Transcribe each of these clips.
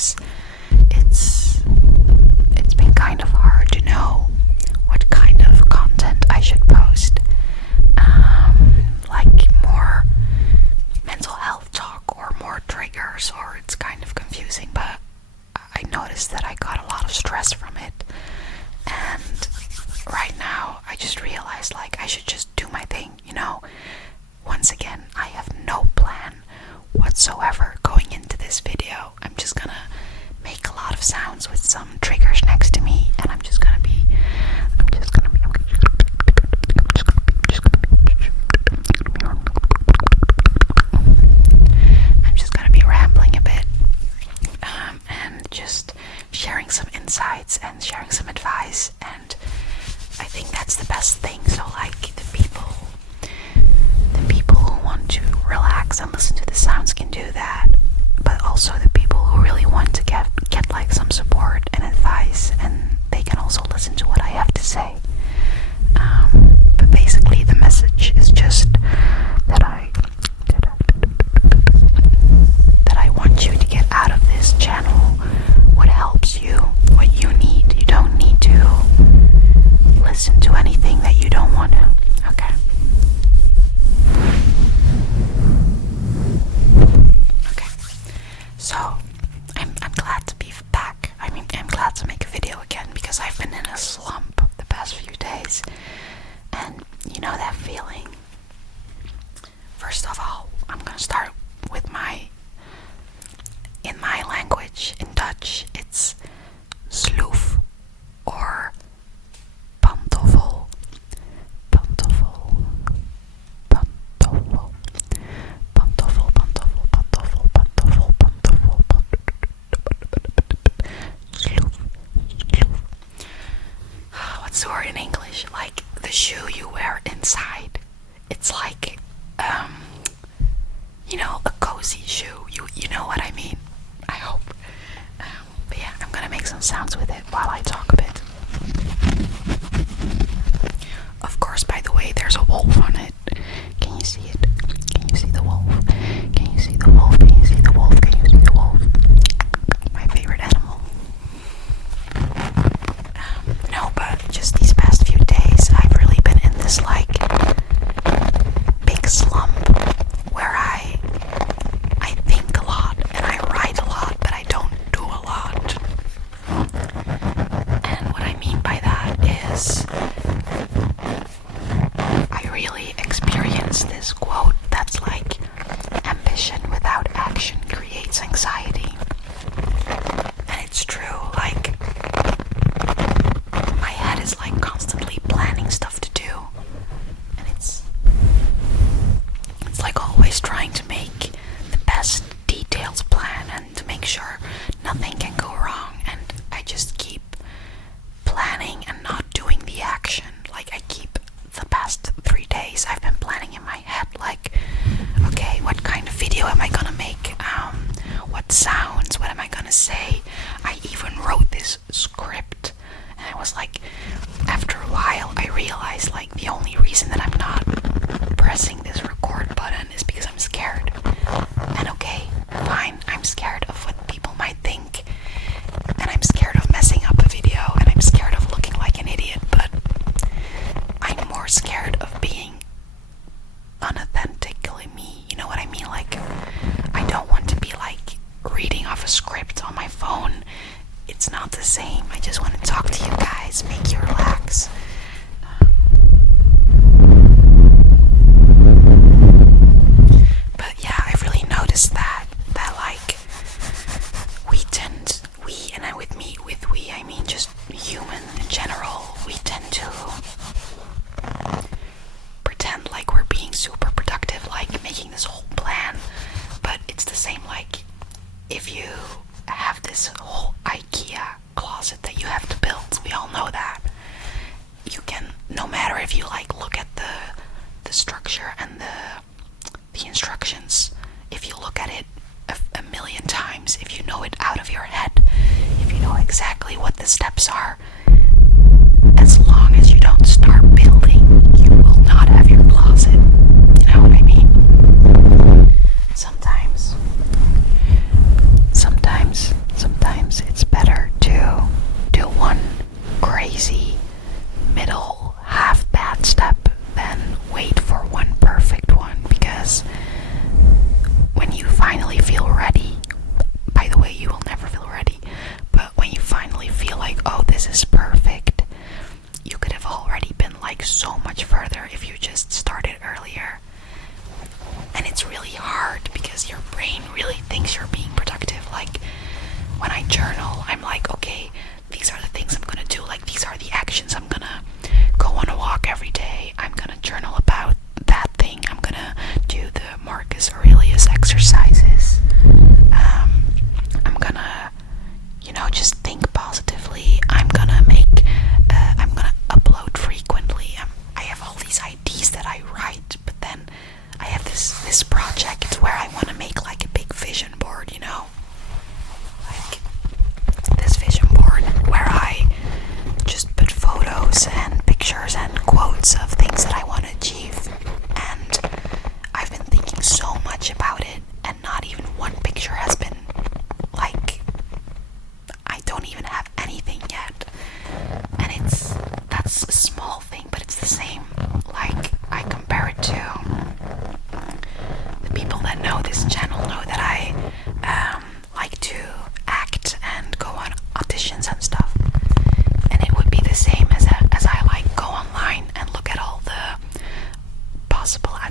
videos, it's been kind of hard to know what kind of content I should post. Like more mental health talk or more triggers, or it's kind of confusing, but I noticed that I got a lot of stress from it. And right now I just realized like I should just do my thing, Once again, I have no plan whatsoever going into this video. I'm just gonna make a lot of sounds with some triggers next to me, and I'm just gonna be rambling a bit, and just sharing some insights and sharing some advice, and I think that's the best thing. So like the people who want to relax and listen to the sounds can do that, but also the people who really want to get like some support and advice, and they can also listen to what I have to say. But basically the message is just that I want you to get out of this channel what helps you, what you need. You don't need to listen to anything that you don't want to. Okay. So I'm glad to be back. I'm glad to make a video again, because I've been in a slump the past few days, and you know that feeling. First of all, I'm gonna start with in my language, in Dutch, it's sloof or pantoffel. Pantoffel. Pantoffel. Pantoffel, pantoffel, pantoffel, pantoffel, pantoffel, sloof, sloof. What's the word in English? Like the shoe you wear inside. It's like, a cozy shoe. You know what I mean? I hope. But yeah, I'm gonna make some sounds with it while I talk a bit. Of course, by the way, there's a wolf on it. Can you see it? Can you see the wolf? Can you see the wolf? Can you see the wolf? Can you see the wolf? My favorite animal. No, but just these past few days, I've really been in this like big slump where I think a lot and I write a lot, but I don't do a lot. And what I mean by that is I really experienced this quote that's like, ambition without action creates anxiety. And it's true, like my head is like constantly planning stuff to do, and it's like always trying to make the best detailed plan and to make sure nothing can go wrong, and I just keep planning and not doing the action. Like I keep the past 3 days I've been planning in my head, like, okay, what kind of video am I gonna make? What sounds? What am I gonna say? I even wrote this script, and I was like, after a while I realized like the only reason that I'm not pressing this record button is because I'm scared. And okay, fine, I'm scared of what people might think, and I'm scared of messing up a video, and I'm scared of looking like an idiot, but I'm more scared of being unauthentically me. You know what I mean? Like, I don't want to be like reading off a script on my phone. It's not the same. I just want to talk to you guys, make you relax. But yeah, I've really noticed that like we, I mean just human in general, we tend to pretend like we're being super productive, like making this whole plan, but it's the same like if you have this whole IKEA closet that you have to build. We all know that. You can, no matter if you like look at the structure and the instructions, if you look at it a million times, if you know it out of your head, if you know exactly what the steps are, as long as you don't start building, you will not have your closet. You know what I mean? Sometimes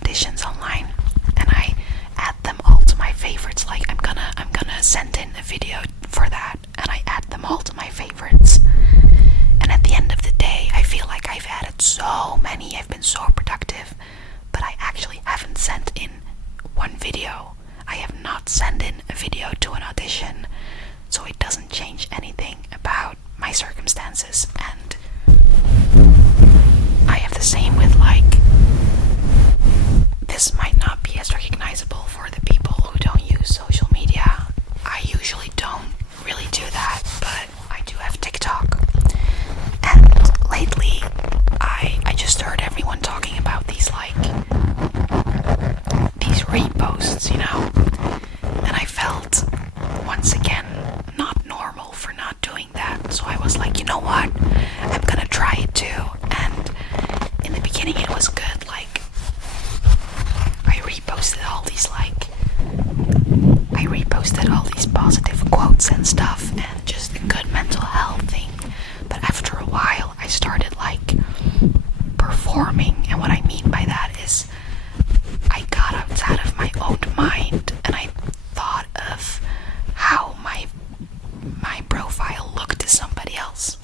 auditions online, and I add them all to my favorites. Like I'm gonna send in a video for that, and I add them all to my favorites. And at the end of the day, I feel like I've added so many, I've been so productive, but I actually haven't sent in one video. I have not sent in a video to an audition, so it doesn't change anything about my circumstances. And I have the same with, like, this might not be as recognizable for the people who don't use social media. I usually don't really do that, but I do have TikTok. And lately, I just heard everyone talking about these, like, these reposts, you know? And I felt, once again, not normal for not doing that. So I was like, you know what? I'm gonna try it too. And in the beginning it was good. Like, I reposted all these positive quotes and stuff, and just a good mental health thing. But after a while I started, like, performing. And what I mean by that is I got outside of my own mind, and I thought of how my profile looked to somebody else.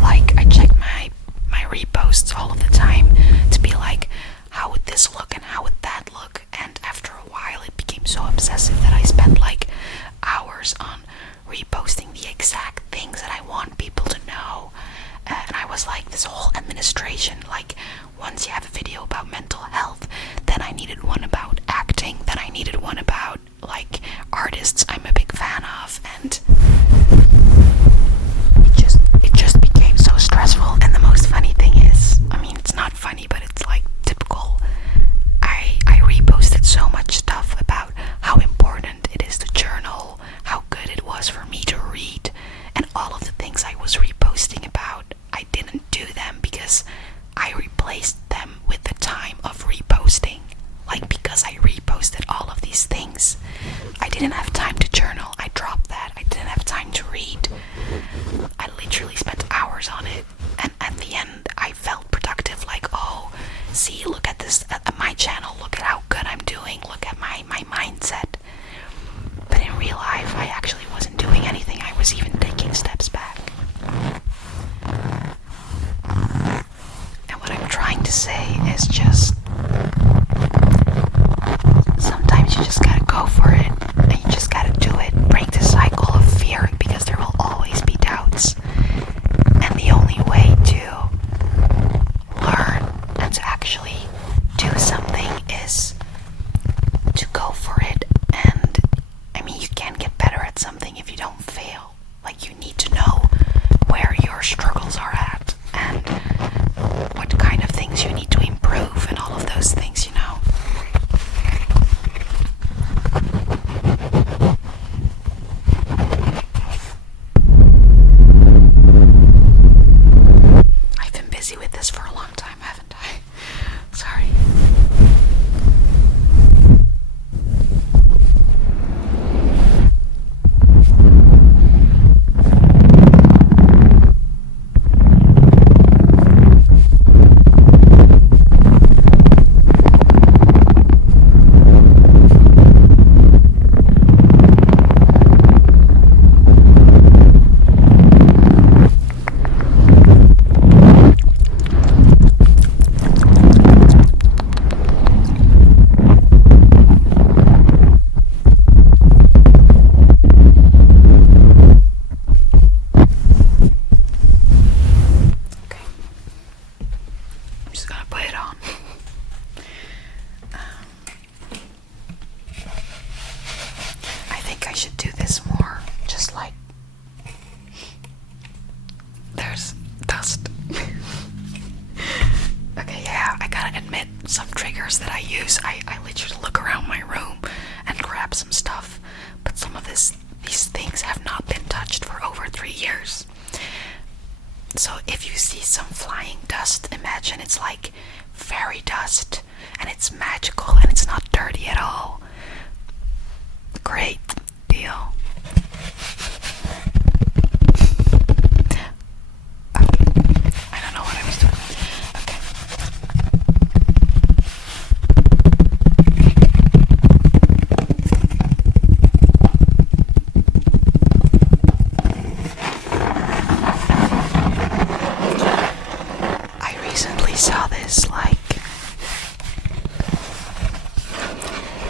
Like, I checked my reposts all of the time to be like, how would this look and how would that look? And after a while it became so obsessive that I spent, like, hours on reposting the exact things that I want people to know. And I was like, this whole administration, like, once you have a video about mental health, then I needed one about acting, then I needed one about, like, artists I'm a big fan of, and it just became so stressful. And the most funny thing is, I mean, it's not funny, but it's, like, typical. I reposted so much stuff about how important it is to journal, how good it was for me to read, and all of the things I was reposting about, I didn't do them because I replaced them with the time of reposting. Like, because I reposted all of these things, I didn't have time to journal. I dropped that. I didn't have time to read. I literally spent hours on it, and at the end I felt productive. Like, oh, see, look at this, at my channel, look at how good I'm doing, look at my mindset. But in real life, I actually wasn't doing anything. I was even taking steps back. And what I'm trying to say is just, sometimes you just gotta go for it, and you just gotta do it. Break the cycle of fear, because there will always be doubts. And the only way to learn and to actually do something is to go for it. And I mean, you can't get better at something if you don't fail. Like, you need to know where your struggles are at and what kind of things you need to improve and all of those things, you know. I've been busy with this for a long time, haven't I? Sorry. Some triggers that I use, I literally look around my room and grab some stuff, but some of these things have not been touched for over 3 years. So if you see some flying dust, imagine it's like fairy dust, and it's magical and it's not dirty at all. Great deal. I don't know what I was doing. Okay.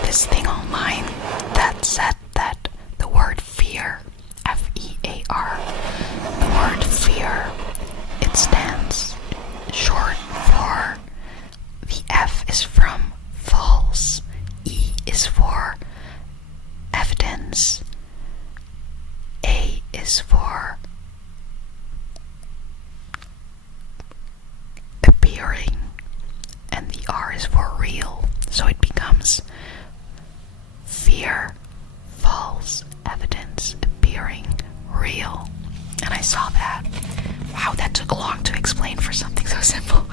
this thing online that said that the word fear, F-E-A-R, the word fear, it stands short for, the F is from false, E is for evidence, A is for appearing, and the R is for real. So it becomes fear, false, evidence, appearing, real. And I saw that. Wow, that took long to explain for something so simple.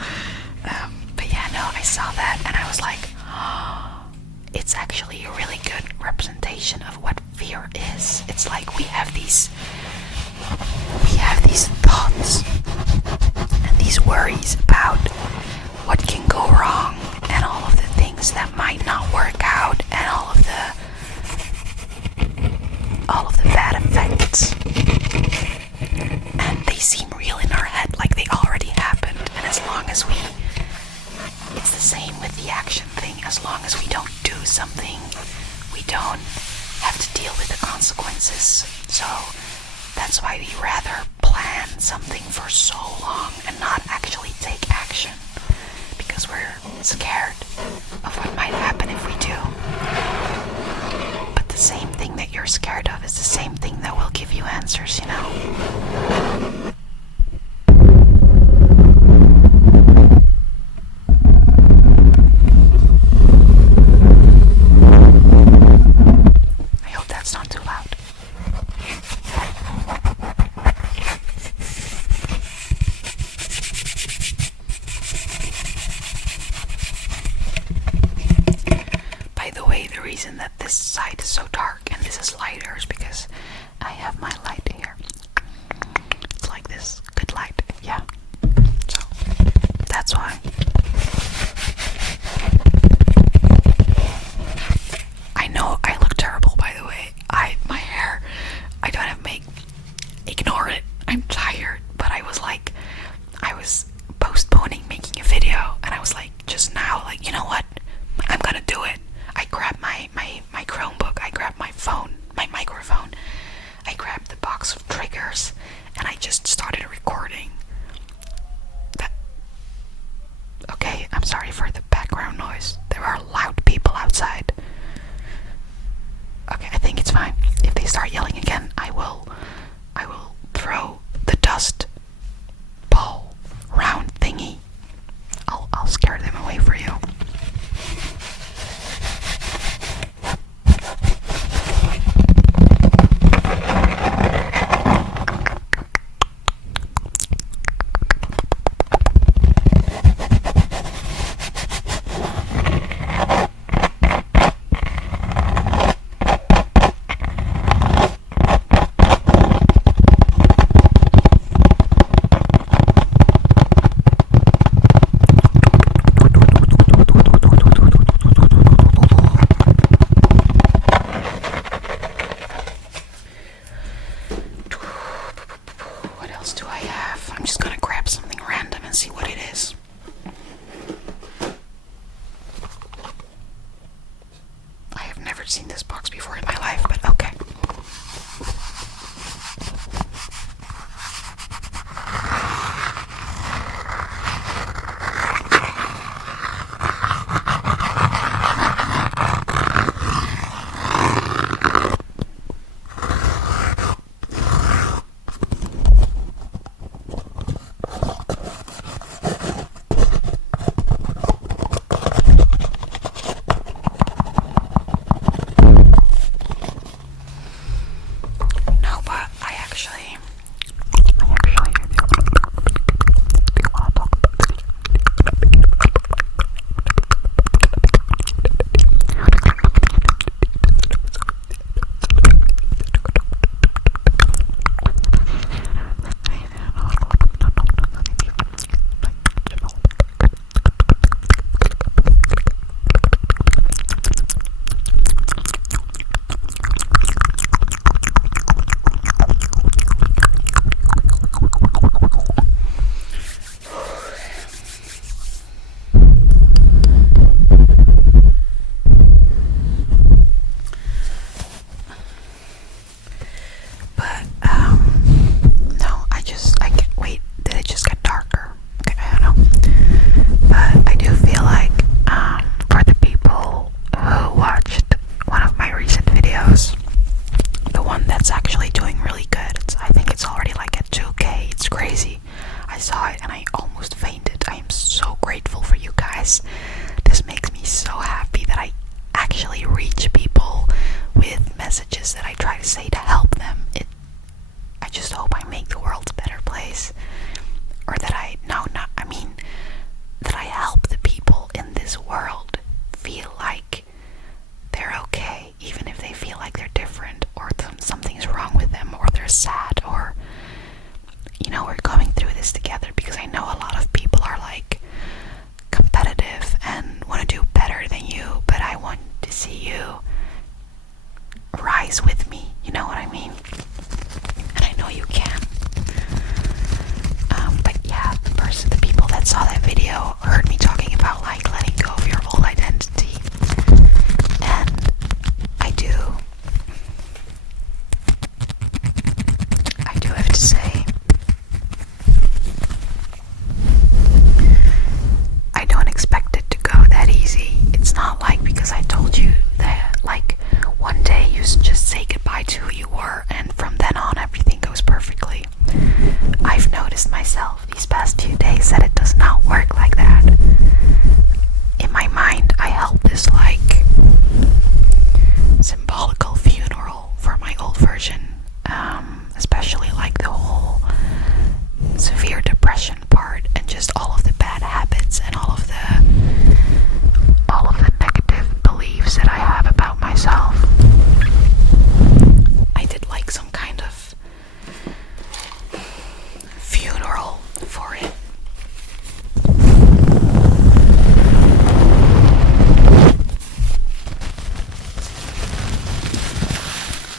But yeah, no, I saw that and I was like, oh, it's actually a really good representation of what fear is. It's like we have these thoughts and these worries about what can go wrong and all of the things that might not work out and all of the bad effects, and they seem real in our head, like they already happened. And as long as it's the same with the action thing, as long as we don't do something, we don't have to deal with the consequences. So that's why we rather plan something for so long and not actually take action, because we're scared of what might happen if we do. But the same thing that you're scared of is the same thing that will give you answers, you know? I hope that's not too loud. The reason that this side is so dark and this is lighter is because I have my light here. It's like this, good light, yeah. So that's why. I know I look terrible, by the way. My hair, I don't have make. Ignore it. I'm tired, but I was postponing making a video, and I was like, just now, like, you know what? I'm gonna do it. I grabbed my Chromebook, I grabbed my phone, my microphone, I grabbed the box of triggers, and I just started recording. Okay, I'm sorry for the background noise. There are loud people outside. Okay, I think it's fine. If they start yelling again, I will throw the dust ball round thingy. I'll scare them away for you. Seen this box before in my life, but okay. days with me, you know what I mean? And I know you can. But yeah, the people that saw that video heard me talking about like letting go of your old identity. And I do have to say, I don't expect it to go that easy. It's not like because I told you that like one day you just say goodbye to who you were and from then on everything goes perfectly. I've noticed myself these past few days that it does not work like that. In my mind, I held this like symbolical funeral for my old version, especially like the whole severe depression part and just all of the bad habits and all of the negative beliefs that I have about myself. I did like some kind of funeral for it.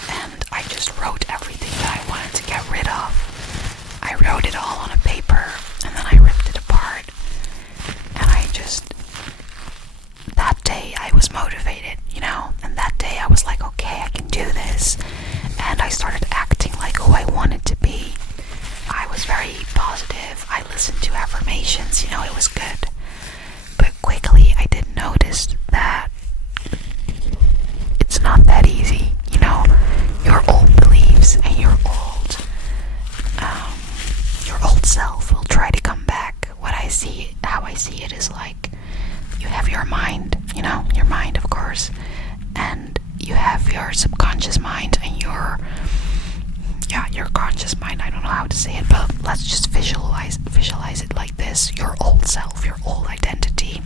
And I just wrote everything that I wanted to get rid of. I wrote it all on a paper and then I ripped it apart. And that day I was motivated, you know, and that day I was like, okay, I can do this. And I started acting like who I wanted to be. I was very positive. I listened to affirmations, you know, it was good. But quickly I did notice that it's not that easy, you know. Your old beliefs and your old self will try to come back. How I see it is like you have your mind, you know, your mind of course, and you have your subconscious mind and your conscious mind. I don't know how to say it, but let's just visualize it like this. Your old self, your old identity.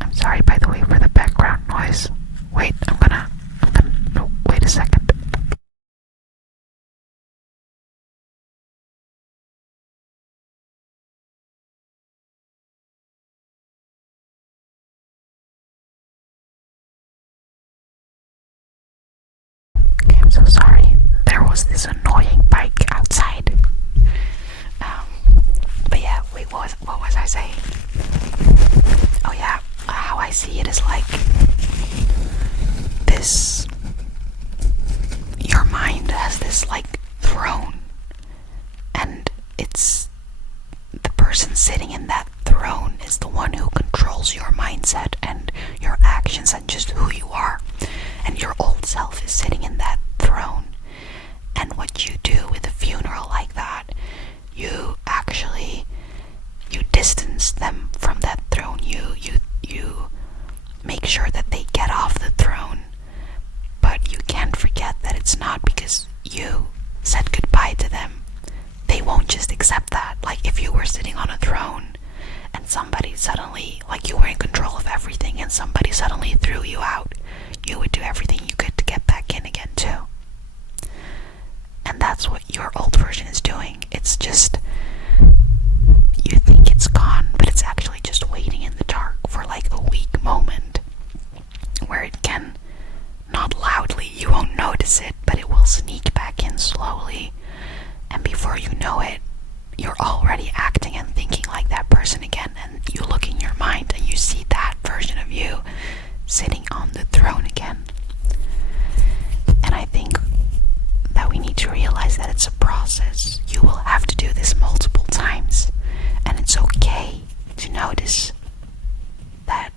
I'm sorry by the way for the background noise. Wait, no, wait a second. Okay, I'm so sorry. There was this annoying bike outside. But yeah, wait, what was I saying? Oh yeah, how I see it is like this. Your mind has this like throne, and it's the person sitting in that throne is the one who controls your mindset and your actions and just who you are. And your old self is sitting in that throne. And what you do with a funeral like that, you distance them from that throne. You make sure that they get off the throne. But you can't forget that it's not because you said goodbye to them. They won't just accept that. Like if you were sitting on a throne and somebody suddenly, like you were in control of everything and somebody suddenly threw you out, you would do everything you could to get back in again too. And that's what your old version is doing. It's just, you think it's gone, but it's actually just waiting in the dark for like a weak moment where it can, not loudly, you won't notice it, but it will sneak back in slowly. And before you know it, you're already acting and thinking like that person again. And you look in your mind and you see that version of you sitting on the throne again. And I think that we need to realize that it's a process. You will have to do this multiple times. And it's okay to notice that,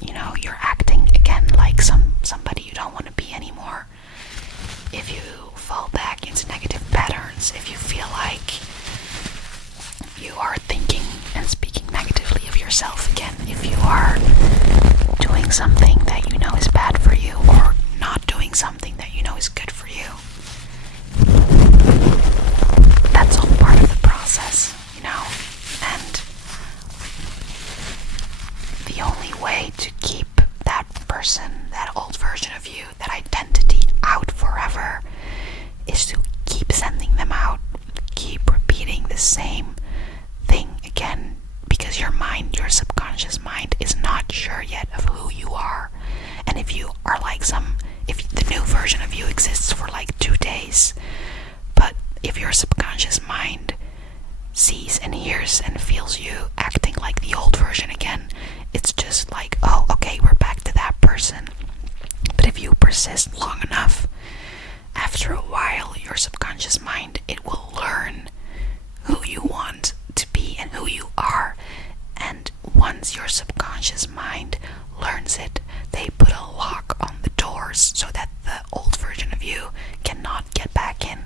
you know, you're acting again like somebody you don't want to be anymore. If you fall back into negative patterns, if you feel like you are thinking and speaking negatively of yourself again, if you are doing something that you know is bad for you or not doing something that you know is good for you, that's all part of the process, you know. And the only way to keep that person, that old version of you, that identity out forever is to keep sending them out, keep repeating the same thing again, because your mind, your subconscious mind is not sure yet of who you are. And if you are like if the new version of you exists for like 2 days. But if your subconscious mind sees and hears and feels you acting like the old version again, it's just like, oh, okay, we're back to that person. But if you persist long enough, after a while, your subconscious mind, it will learn who you want to be and who you are. And once your subconscious mind learns it, they put a lock on the doors so that the old version of you cannot get back in.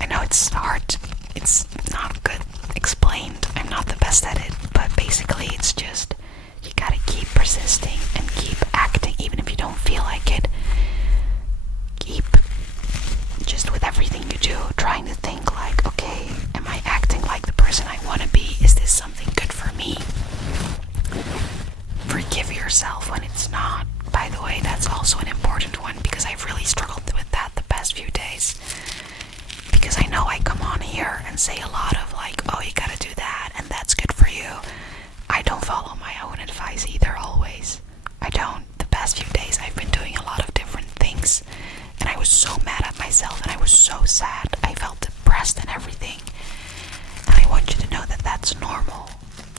I know it's hard, it's not good explained, I'm not the best at it, but basically it's just, you gotta keep persisting and keep acting even if you don't feel like it. Keep, just with everything you do, trying to think like, okay, am I acting like the person I want to be? Is this something good for me? Forgive yourself when it's not. By the way, that's also an important one, because I've really struggled with that the past few days. Because I know I come on here and say a lot of like, oh, you gotta do that and that's good for you. I don't follow my own advice either, always. I don't. The past few days I've been doing a lot of different things, and I was so mad at myself and I was so sad. I felt depressed and everything. And I want you to know that that's normal.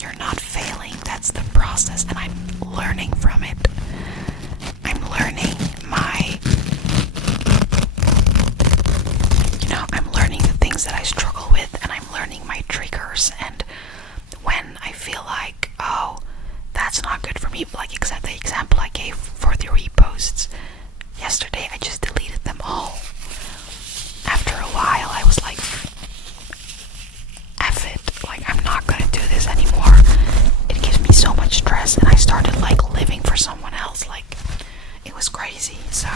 You're not failing. That's the process, and I'm learning from it. I'm learning I'm learning the things that I struggle with, and I'm learning my triggers. And when I feel like, oh, that's not good for me, like except the example I gave for the reposts yesterday, I just deleted them all. After a while, I was like, F it, like I'm not gonna do this anymore. It gives me so much stress, and I started like living for someone else. Like, it was crazy. So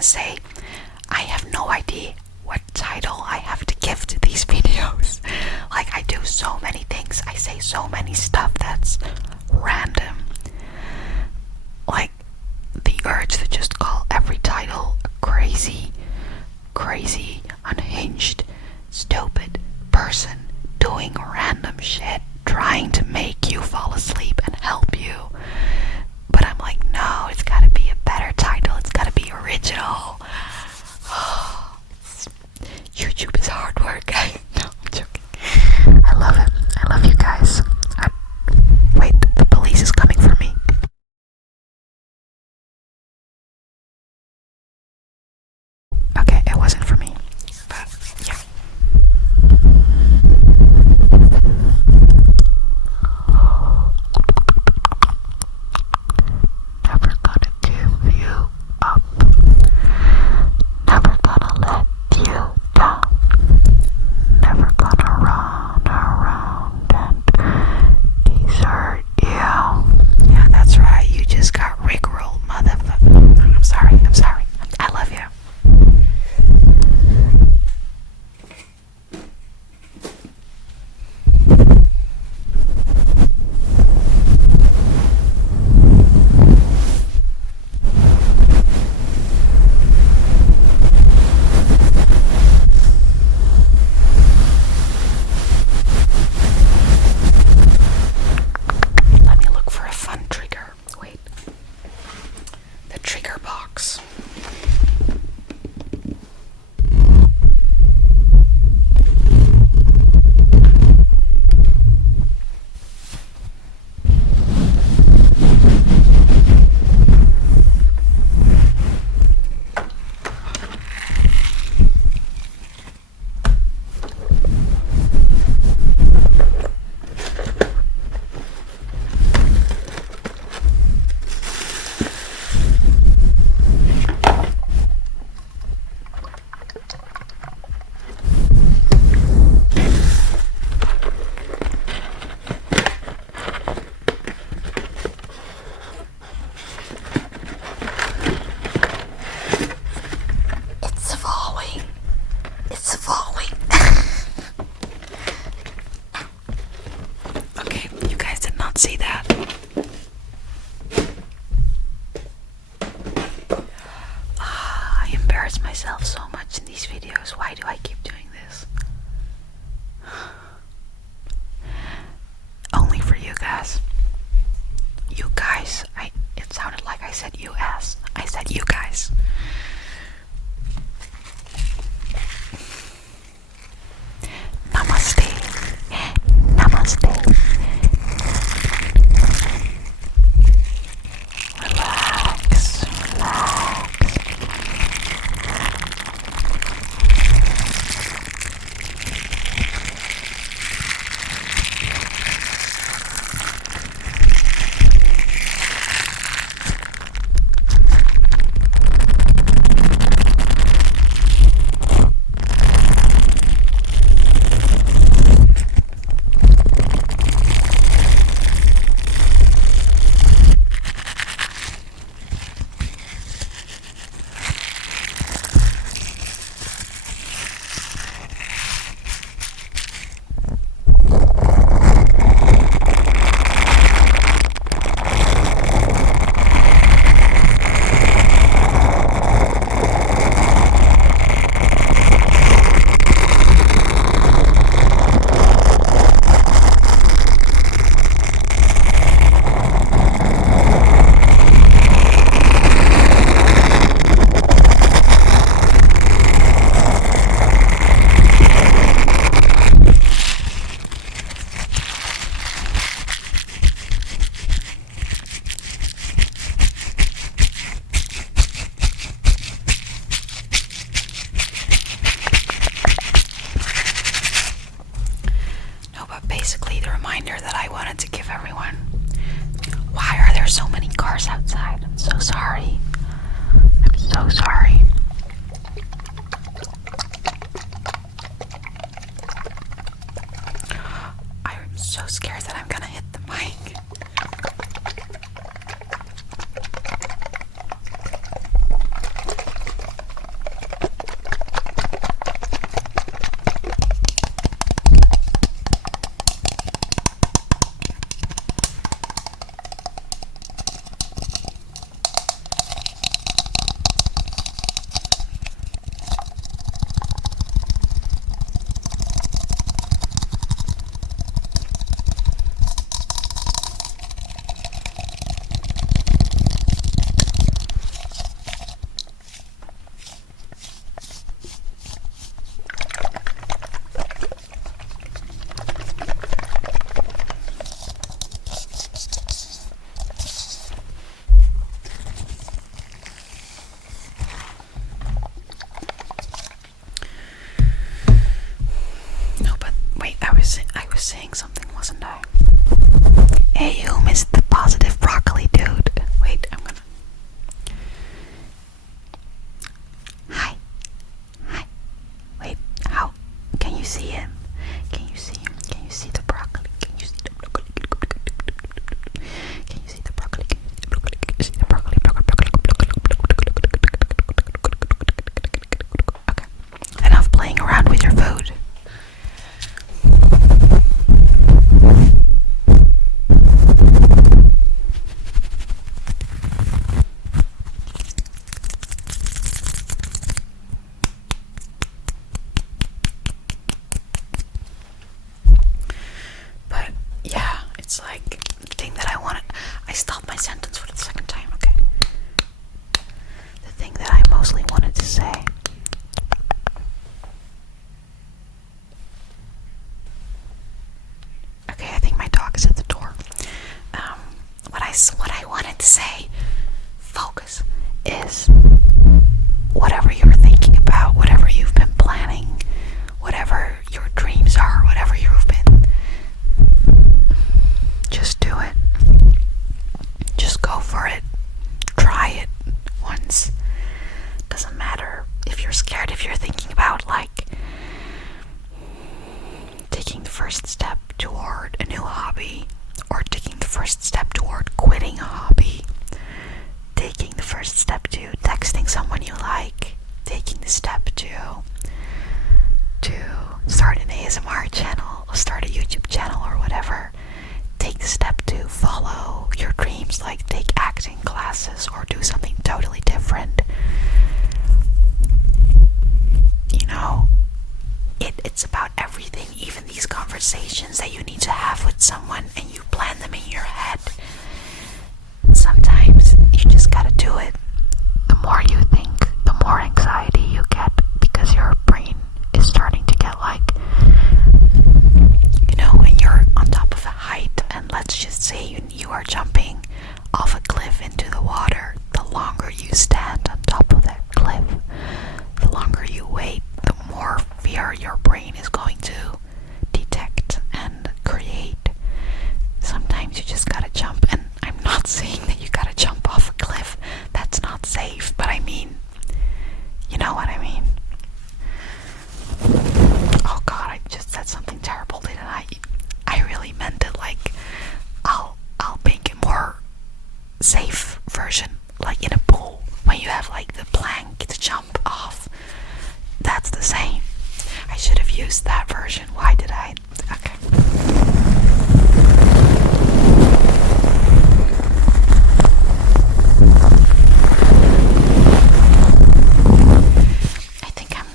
say, I have no idea what title I have to give to these videos. Like, I do so many things, I say so many stuff that's random. Like, the urge to just call every title a crazy, unhinged, stupid person doing random shit, trying to make you fall asleep and help you. But I'm like, no, it's gotta be a better title, it's gotta be original. YouTube is hard work, guys. No, I'm joking. I love it. I love you guys. Wait, the police is coming for me. Okay, it wasn't for me, but yeah. Never gonna do myself so much in these videos. Why do I keep doing this? Only for you guys. You guys. It sounded like I said US. I said you guys. Namaste. Namaste. Relax. Relax. Basically, the reminder that I wanted to give everyone. Why are there so many cars outside? I'm so sorry. I'm so sorry. I'm so scared that I'm gonna hit the mic. I was saying something, wasn't I? Hey, you missed the positive broccoli dude. Wait, I'm gonna. Hi. Hi. Wait, how? Can you see him? Can you see him? Can you see the broccoli? Can you see the broccoli? Can you see the broccoli? Can you see the broccoli? Okay. Enough playing around with your food. It's like the thing that I wanted. I stopped my sentence for the second time, okay? The thing that I mostly wanted to say. Okay, I think my dog is at the door. What I wanted to say, focus, is whatever you're thinking about, whatever you've been planning, whatever your dreams are, whatever you've been. Just do it. Just go for it. Try it once. Doesn't matter if you're scared, if you're thinking about like taking the first step toward a new hobby, or taking the first step toward quitting a hobby, taking the first step to texting someone you like, taking the step to start an ASMR channel, or start a YouTube channel, or whatever. Take the step to follow your dreams, like take acting classes or do something totally different. it's about everything, even these conversations that you need to have with someone and you plan them in your head. Sometimes you just gotta do it. The more you think, the more anxiety you get, because your brain is starting to get like, when you're on top of a height and let's just say you are jumping off a cliff into the water. The longer you stand on top of that cliff, the longer you wait, the more fear your brain is going to detect and create. Sometimes you just gotta jump, and I'm not saying that you gotta jump off a cliff. That's not safe, but I mean, you know what I mean. Oh god, I just said something terrible, didn't I? I really meant it like, I'll make a more safe version, like in a pool, when you have like the plank to jump off. That's the same. I should have used that version. Why did I? Okay. I think I'm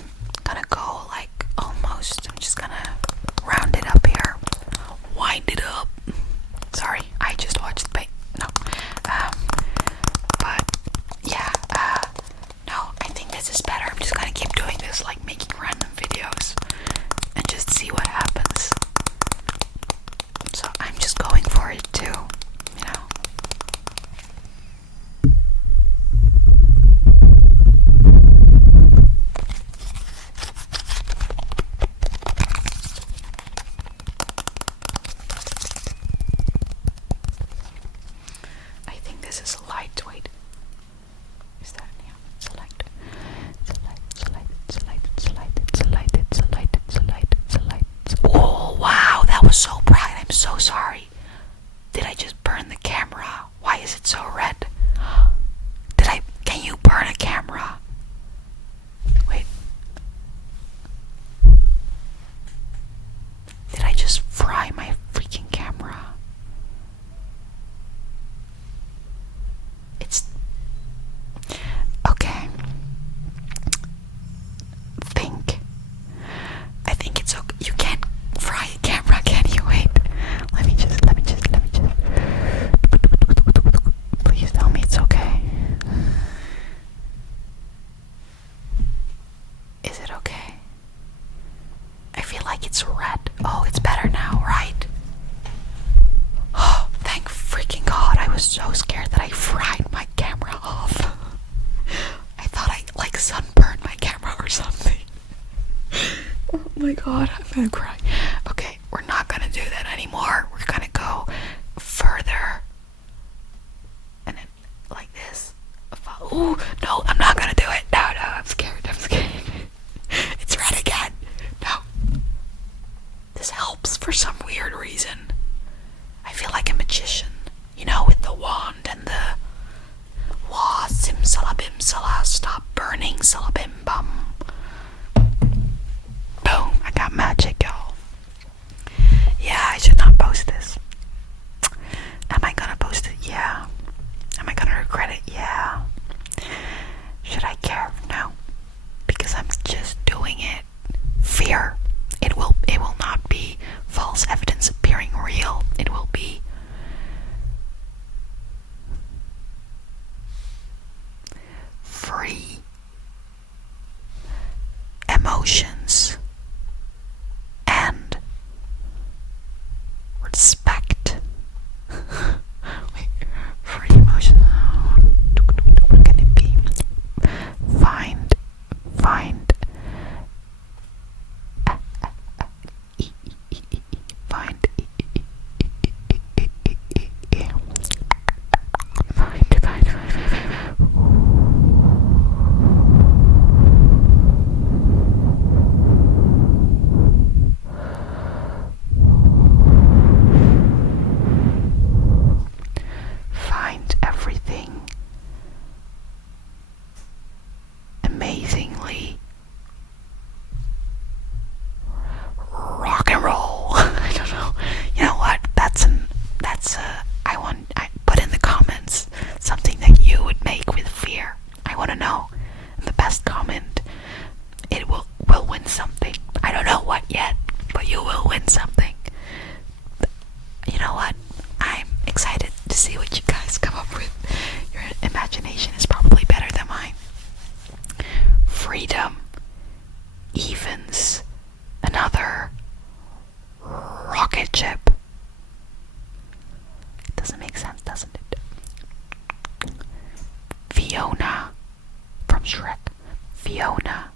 gonna go like almost. I'm just gonna round it up here. Wind it up. Sorry, I just watched no. But yeah, no, I think this is better. I'm just gonna keep doing this, like making random videos and just see what happens. So I'm just going for it too, you know. I think this is a lightweight. Is that, yeah, it's a light. It's a light, it's a light, it's a light, it's a light, it's a light, it's a light, it's a light, it's a light. Oh wow, that was so bright. I'm so sorry. Did I just burn the camera? Why is it so red? Can you burn a camera? Wait. Did I just fry my freaking camera? It's okay. I think it's okay. You can't fry a camera, can you? Wait. Let me just. Please tell me it's okay. Is it okay? I feel like it's red. Oh, it's better now, right? Oh, thank freaking God. I was so scared that I fried my camera off. I thought I like sunburned my camera or something. Oh my god, I'm gonna cry. Okay, we're not gonna do that anymore. We're gonna go further. And then like this. Ooh, no, I'm not gonna do it. No, I'm scared. It's red again. No. This helps for some weird reason. I feel like a magician, with the wand and the wah, simsalabimsala, stop burning, salabim bum. Boom, I got magic, y'all. Yeah, I should not post this. Am I gonna post it? Yeah. Am I gonna regret it? Yeah. Should I care? No. Because I'm just doing it. Fear. It will not be false evidence appearing real. It will be free emotions and respect. Wait, free emotions. What can it be? Find. Find everything amazingly rock and roll. I don't know. You know what? I put in the comments something that you would make with fear. I want to know. And the best comment, it will win something. I don't know what yet. freedom evens another rocket ship. It doesn't make sense, doesn't it? Fiona from Shrek. Fiona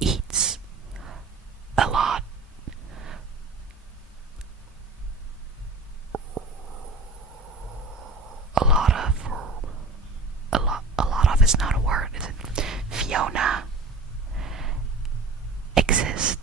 eats a lot. A lot of is not a word, is it? Fiona exists